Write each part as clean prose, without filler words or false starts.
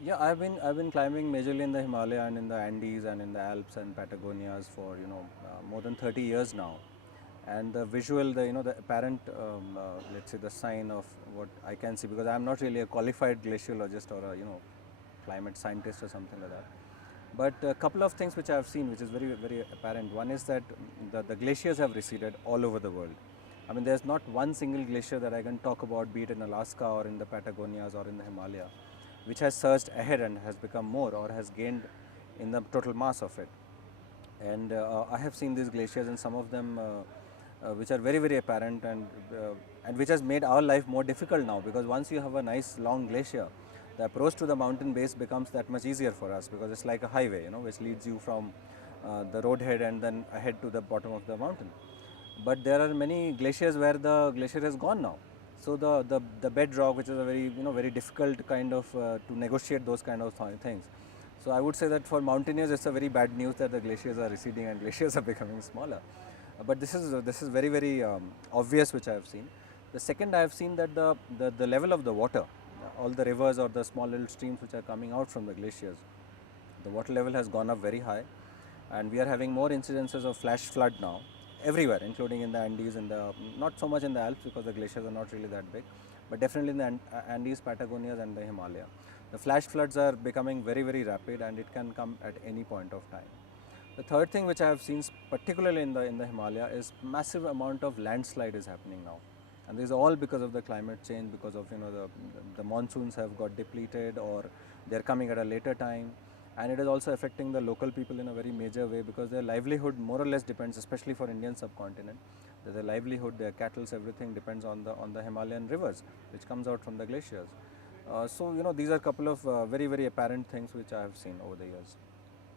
Yeah, I've been climbing majorly in the Himalaya and in the Andes and in the Alps and Patagonias for more than 30 years now, and the visual, the apparent, let's say the sign of what I can see, because I'm not really a qualified glaciologist or a climate scientist or something like that. But a couple of things which I have seen, which is very very apparent. One is that the glaciers have receded all over the world. I mean, there's not one single glacier that I can talk about, be it in Alaska or in the Patagonias or in the Himalaya, which has surged ahead and has become more or has gained in the total mass of it. And I have seen these glaciers, and some of them which are very very apparent, and which has made our life more difficult now, because once you have a nice long glacier, the approach to the mountain base becomes that much easier for us, because it's like a highway, which leads you from the road head and then ahead to the bottom of the mountain. But there are many glaciers where the glacier has gone now. So the bedrock, which is a very very difficult kind of to negotiate those kind of things. So I would say that for mountaineers, it's a very bad news that the glaciers are receding and glaciers are becoming smaller. But this is very very obvious, which I have seen. The second, I have seen that the level of the water, all the rivers or the small little streams which are coming out from the glaciers, the water level has gone up very high, and we are having more incidences of flash flood now everywhere, including in the Andes, in the not so much in the Alps because the glaciers are not really that big, but definitely in the Andes, Patagonias, and the Himalaya. The flash floods are becoming very very rapid, and it can come at any point of time. The third thing which I have seen, particularly in the Himalaya, is massive amount of landslide is happening now, and this is all because of the climate change, because of the monsoons have got depleted, or they are coming at a later time, and it is also affecting the local people in a very major way, because their livelihood more or less depends, especially for Indian subcontinent, that their livelihood, their cattle, everything depends on the Himalayan rivers, which comes out from the glaciers. So these are a couple of very very apparent things which I have seen over the years.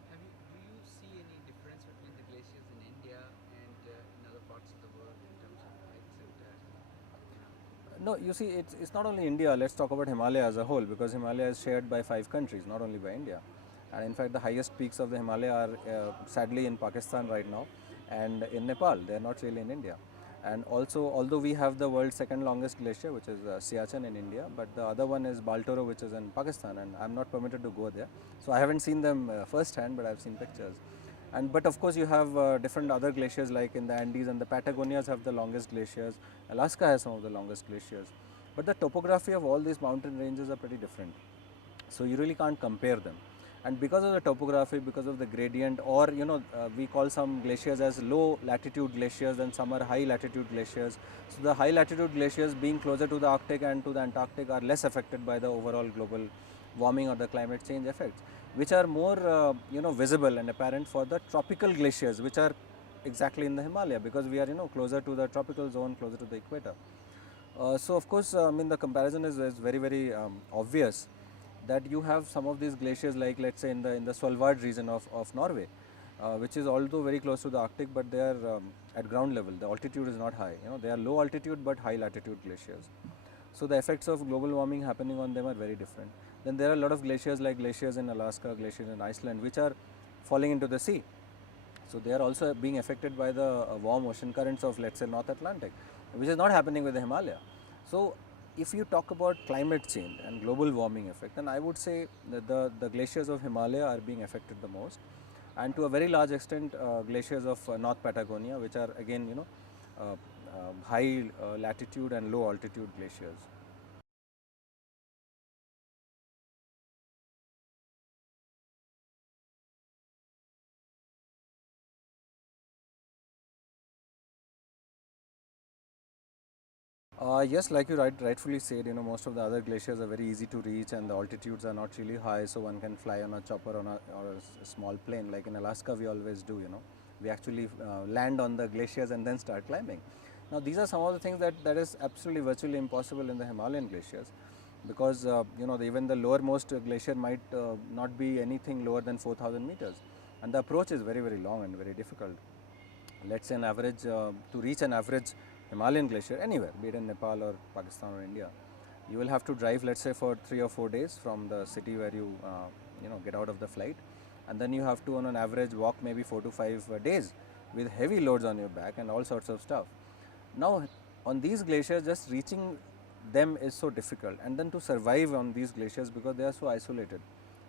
Do you see any difference between the glaciers in India and in other parts of the world in terms of heights and No, you see, it's not only India. Let's talk about Himalaya as a whole, because Himalaya is shared by 5 countries, not only by India. And in fact, the highest peaks of the Himalaya are sadly in Pakistan right now, and in Nepal. They are not really in India. And also, although we have the world's second longest glacier, which is Siachen in India, but the other one is Baltoro, which is in Pakistan, and I'm not permitted to go there. So I haven't seen them firsthand, but I've seen pictures. And but of course you have different other glaciers, like in the Andes, and the Patagonias have the longest glaciers. Alaska has some of the longest glaciers. But the topography of all these mountain ranges are pretty different. So you really can't compare them. And because of the topography, because of the gradient, or we call some glaciers as low latitude glaciers and some are high latitude glaciers. So the high latitude glaciers, being closer to the Arctic and to the Antarctic, are less affected by the overall global warming or the climate change effects, which are more visible and apparent for the tropical glaciers, which are exactly in the Himalaya, because we are closer to the tropical zone, closer to the equator. So of course, I mean, the comparison is very very obvious, that you have some of these glaciers, like let's say in the Svalbard region of Norway, which is although very close to the Arctic, but they are at ground level. The altitude is not high. They are low altitude but high latitude glaciers. So the effects of global warming happening on them are very different. Then there are a lot of glaciers, like glaciers in Alaska, glaciers in Iceland, which are falling into the sea. So they are also being affected by the warm ocean currents of, let's say, North Atlantic, which is not happening with the Himalaya. So if you talk about climate change and global warming effect, then I would say that the glaciers of Himalaya are being affected the most, and to a very large extent glaciers of North Patagonia, which are again uh, high latitude and low altitude glaciers. Yes, like you rightfully said, most of the other glaciers are very easy to reach, and the altitudes are not really high, so one can fly on a chopper or a small plane. Like in Alaska, we always do. We actually land on the glaciers and then start climbing. Now, these are some of the things that is absolutely virtually impossible in the Himalayan glaciers, because even the lowermost glacier might not be anything lower than 4,000 meters, and the approach is very very long and very difficult. Let's say an average, to reach an average Himalayan glacier anywhere, be it in Nepal or Pakistan or India, you will have to drive, let's say, for 3 or 4 days from the city where you get out of the flight, and then you have to on an average walk maybe 4 to 5 days with heavy loads on your back and all sorts of stuff. Now, on these glaciers, just reaching them is so difficult, and then to survive on these glaciers because they are so isolated.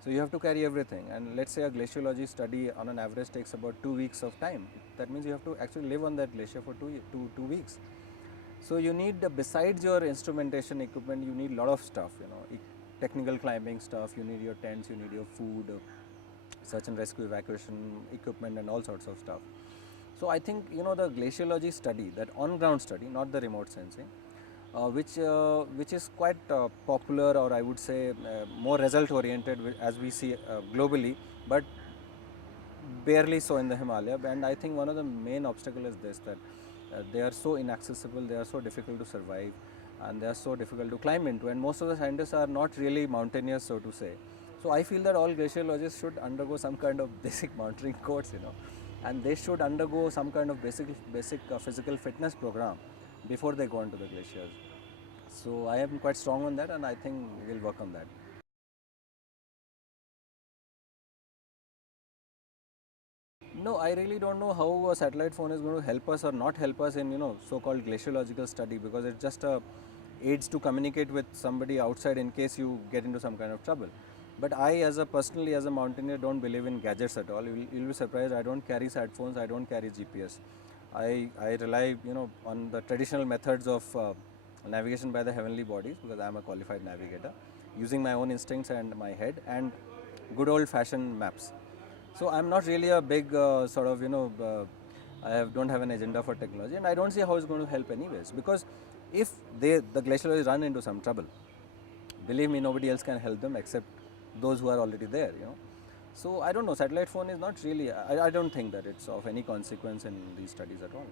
So you have to carry everything, and let's say a glaciology study on an average takes about 2 weeks of time. That means you have to actually live on that glacier for two weeks. So you need, besides your instrumentation equipment, you need a lot of stuff, technical climbing stuff, you need your tents, you need your food, search and rescue evacuation equipment and all sorts of stuff. So I think, the glaciology study, that on ground study, not the remote sensing, which is quite popular, or I would say more result oriented as we see globally, but barely so in the Himalaya. And I think one of the main obstacle is this, that they are so inaccessible, they are so difficult to survive, and they are so difficult to climb into. And most of the scientists are not really mountaineers, so to say. So I feel that all glaciologists should undergo some kind of basic mountaineering course, and they should undergo some kind of basic physical fitness program before they go into the glaciers. So I am quite strong on that, and I think we'll work on that. No, I really don't know how a satellite phone is going to help us or not help us in, so-called glaciological study, because it's just a aids to communicate with somebody outside in case you get into some kind of trouble. But I, personally as a mountaineer, don't believe in gadgets at all. You'll be surprised. I don't carry sat phones. I don't carry GPS. I rely, on the traditional methods of navigation by the heavenly bodies, because I am a qualified navigator, using my own instincts and my head, and good old-fashioned maps. So I'm not really a big sort of, don't have an agenda for technology, and I don't see how it's going to help anyways. Because if the glaciers run into some trouble, believe me, nobody else can help them except those who are already there. So I don't know. Satellite phone is not really. I don't think that it's of any consequence in these studies at all.